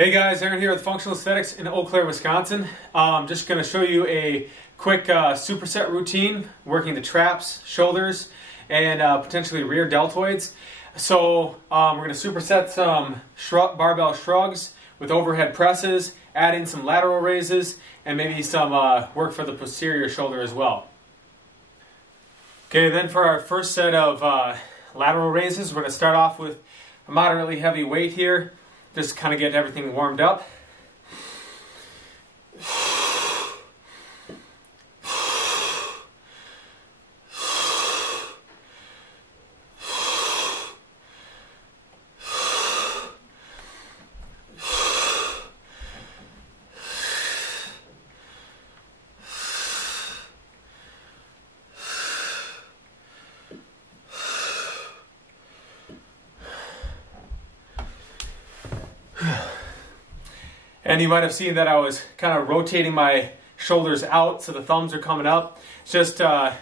Hey guys, Aaron here with Functional Aesthetics in Eau Claire, Wisconsin. Just going to show you a quick superset routine working the traps, shoulders, and potentially rear deltoids. So we're going to superset some barbell shrugs with overhead presses, add in some lateral raises, and maybe some work for the posterior shoulder as well. Okay, then for our first set of lateral raises, we're going to start off with a moderately heavy weight here. Just kind of get everything warmed up. And you might have seen that I was kind of rotating my shoulders out so the thumbs are coming up. It's just a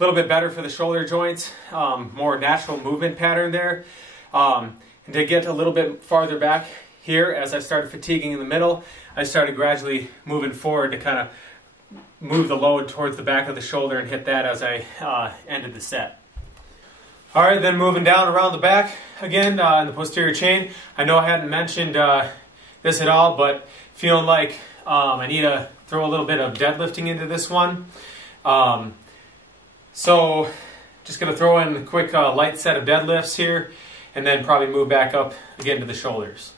little bit better for the shoulder joints, more natural movement pattern there. And to get a little bit farther back here, as I started fatiguing in the middle, I started gradually moving forward to kind of move the load towards the back of the shoulder and hit that as I ended the set. All right, then moving down around the back again in the posterior chain. I know I hadn't mentioned this at all, but feeling like I need to throw a little bit of deadlifting into this one. So just going to throw in a quick light set of deadlifts here, and then probably move back up again to the shoulders.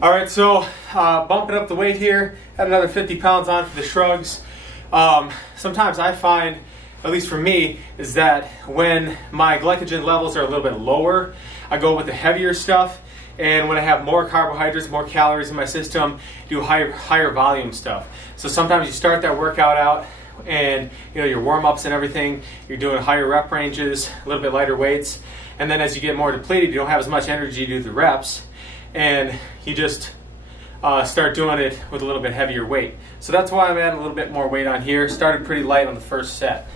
All right, so bumping up the weight here, add another 50 pounds on for the shrugs. Sometimes I find, at least for me, is that when my glycogen levels are a little bit lower, I go with the heavier stuff, and when I have more carbohydrates, more calories in my system, do higher volume stuff. So sometimes you start that workout out, and you know your warm-ups and everything, you're doing higher rep ranges, a little bit lighter weights, and then as you get more depleted, you don't have as much energy to do the reps, and you just start doing it with a little bit heavier weight. So that's why I'm adding a little bit more weight on here. Started pretty light on the first set.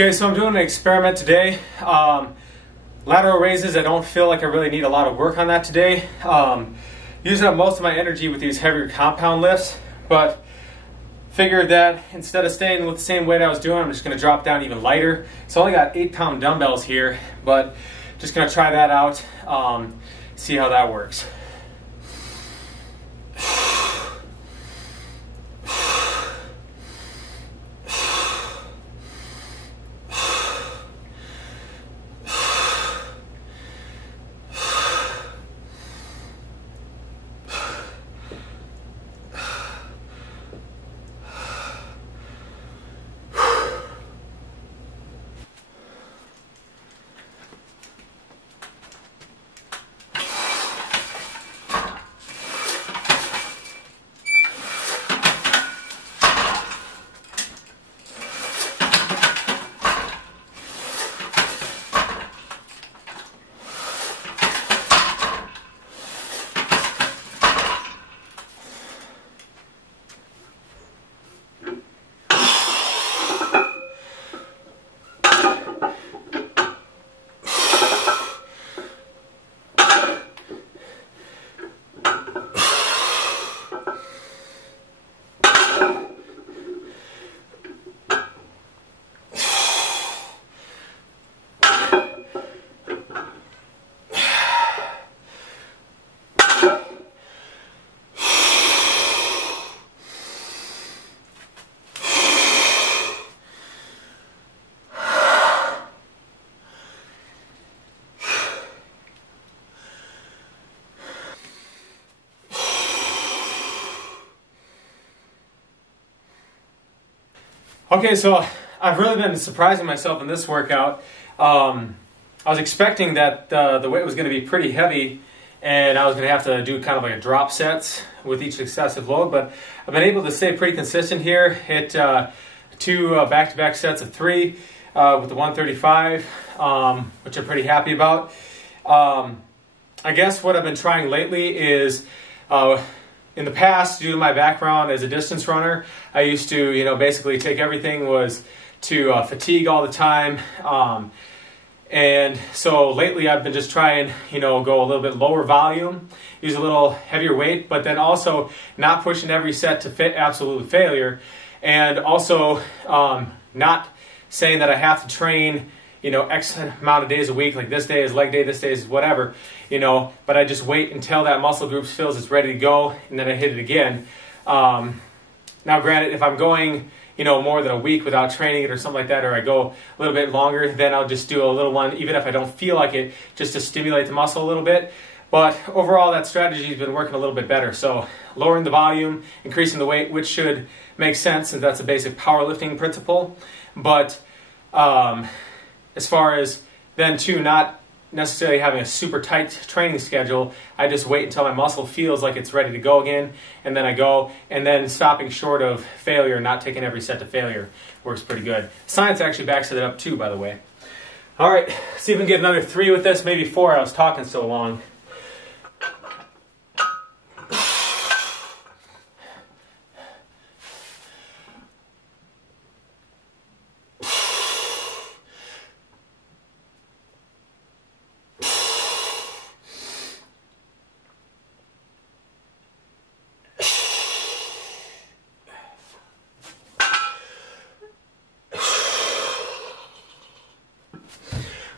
Okay, so I'm doing an experiment today. Lateral raises, I don't feel like I really need a lot of work on that today. Using up most of my energy with these heavier compound lifts, but figured that instead of staying with the same weight I was doing, I'm just going to drop down even lighter. So I only got 8-pound dumbbells here, but just going to try that out, see how that works. Okay, so I've really been surprising myself in this workout. I was expecting that the weight was going to be pretty heavy and I was going to have to do kind of like a drop sets with each successive load, but I've been able to stay pretty consistent here. Hit two back-to-back sets of 3 with the 135, which I'm pretty happy about. I guess what I've been trying lately is in the past, due to my background as a distance runner, I used to, basically take everything was to fatigue all the time. And so lately I've been just trying, go a little bit lower volume, use a little heavier weight, but then also not pushing every set to absolute failure. And also not saying that I have to train, X amount of days a week, like this day is leg day, this day is whatever, but I just wait until that muscle group feels it's ready to go, and then I hit it again. Now granted, if I'm going, more than a week without training it or something like that, or I go a little bit longer, then I'll just do a little one, even if I don't feel like it, just to stimulate the muscle a little bit. But overall, that strategy has been working a little bit better. So lowering the volume, increasing the weight, which should make sense since that's a basic powerlifting principle. But as far as then too, not necessarily having a super tight training schedule, I just wait until my muscle feels like it's ready to go again, and then I go, and then stopping short of failure, not taking every set to failure, works pretty good. Science actually backs it up too, by the way. All right, see if we can get another 3 with this, maybe 4, I was talking so long.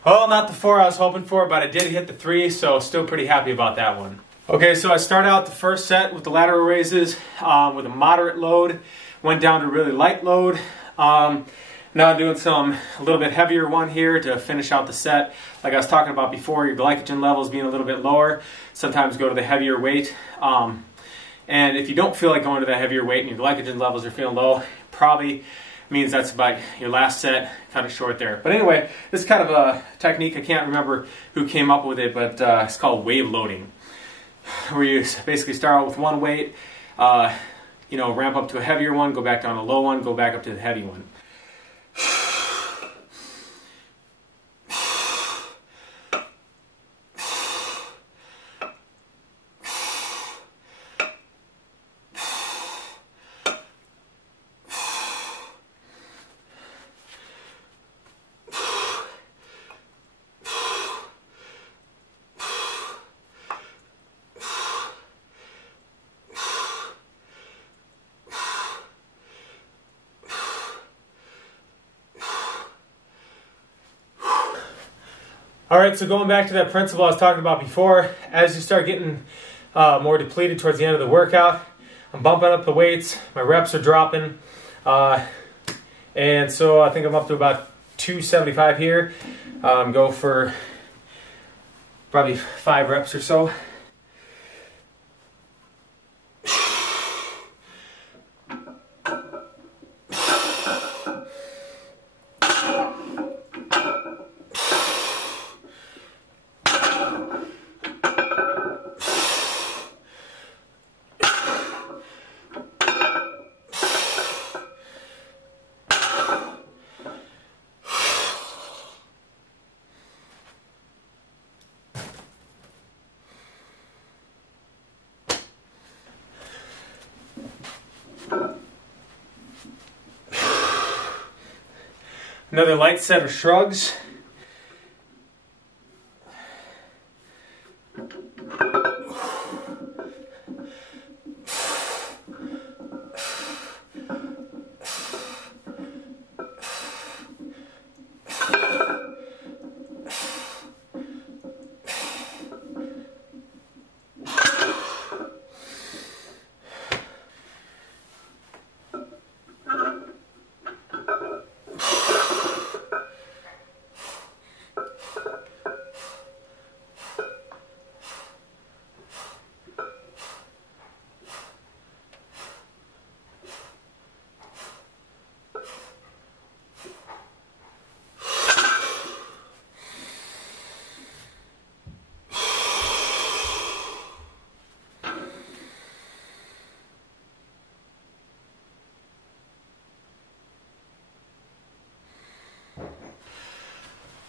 Well, not the 4 I was hoping for, but I did hit the 3, so still pretty happy about that one. Okay, so I started out the first set with the lateral raises with a moderate load, went down to a really light load. Now I'm doing a little bit heavier one here to finish out the set. Like I was talking about before, your glycogen levels being a little bit lower, sometimes go to the heavier weight. And if you don't feel like going to that heavier weight and your glycogen levels are feeling low, probably means that's about your last set, cut it short there. But anyway, this is kind of a technique, I can't remember who came up with it, but it's called wave loading, where you basically start out with one weight, ramp up to a heavier one, go back down to a low one, go back up to the heavy one. All right, so going back to that principle I was talking about before, as you start getting more depleted towards the end of the workout, I'm bumping up the weights, my reps are dropping, and so I think I'm up to about 275 here. Go for probably 5 reps or so. Another light set of shrugs.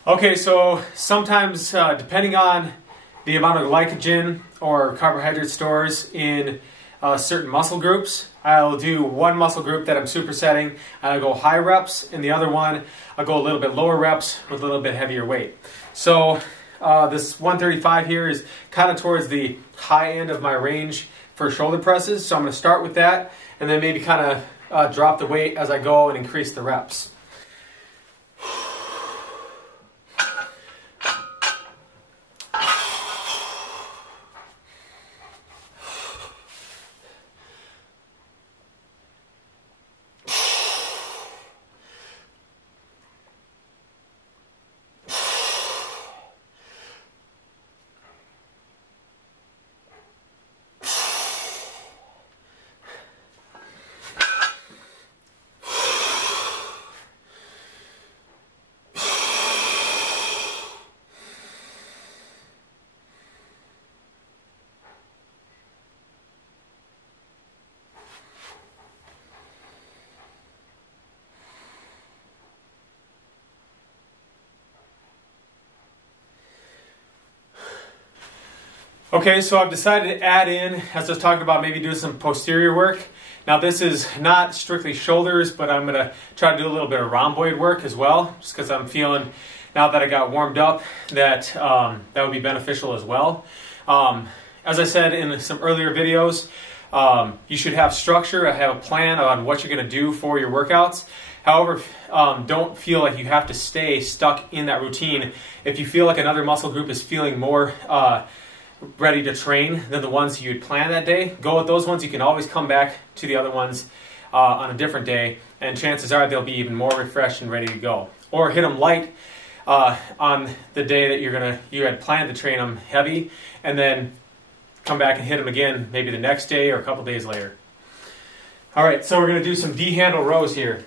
Okay, so sometimes depending on the amount of glycogen or carbohydrate stores in certain muscle groups, I'll do one muscle group that I'm supersetting and I'll go high reps, and the other one I'll go a little bit lower reps with a little bit heavier weight. So this 135 here is kind of towards the high end of my range for shoulder presses, so I'm going to start with that and then maybe kind of drop the weight as I go and increase the reps. Okay, so I've decided to add in, as I was talking about, maybe do some posterior work. Now this is not strictly shoulders, but I'm going to try to do a little bit of rhomboid work as well, just because I'm feeling, now that I got warmed up, that that would be beneficial as well. As I said in some earlier videos, you should have structure, have a plan on what you're going to do for your workouts. However, don't feel like you have to stay stuck in that routine. If you feel like another muscle group is feeling more ready to train than the ones you'd plan that day, go with those ones. You can always come back to the other ones on a different day, and chances are they'll be even more refreshed and ready to go. Or hit them light on the day that you had planned to train them heavy, and then come back and hit them again maybe the next day or a couple days later. All right, so we're going to do some D-handle rows here.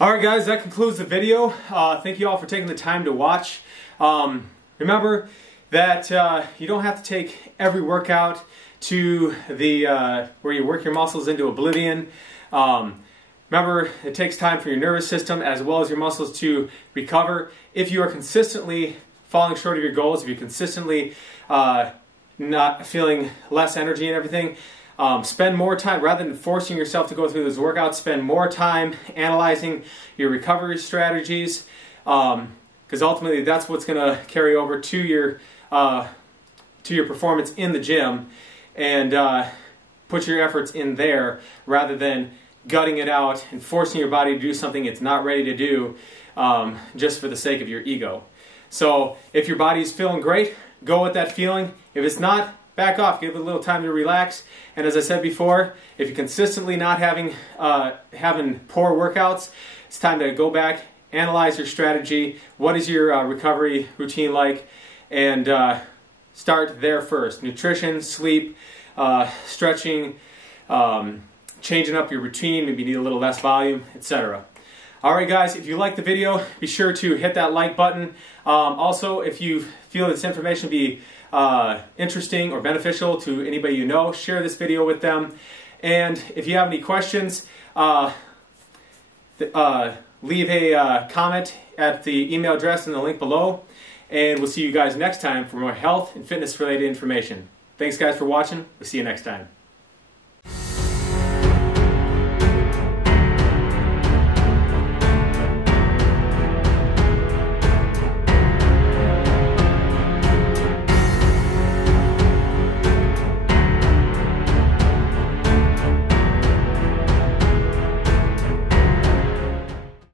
Alright guys, that concludes the video. Thank you all for taking the time to watch. Remember that you don't have to take every workout to the where you work your muscles into oblivion. Remember, it takes time for your nervous system as well as your muscles to recover. If you are consistently falling short of your goals, if you're consistently not feeling less energy and everything, spend more time, rather than forcing yourself to go through those workouts, spend more time analyzing your recovery strategies, because ultimately that's what's going to carry over to your performance in the gym, and put your efforts in there rather than gutting it out and forcing your body to do something it's not ready to do just for the sake of your ego. So if your body's feeling great, go with that feeling. If it's not, back off, give it a little time to relax. And as I said before, if you're consistently not having poor workouts, it's time to go back, analyze your strategy. What is your recovery routine like? And start there first. Nutrition, sleep, stretching, changing up your routine, maybe you need a little less volume, etc. Alright guys, if you like the video, be sure to hit that like button. Also, if you feel this information to be interesting or beneficial to anybody you know, share this video with them. And if you have any questions, leave a comment at the email address in the link below. And we'll see you guys next time for more health and fitness related information. Thanks guys for watching. We'll see you next time.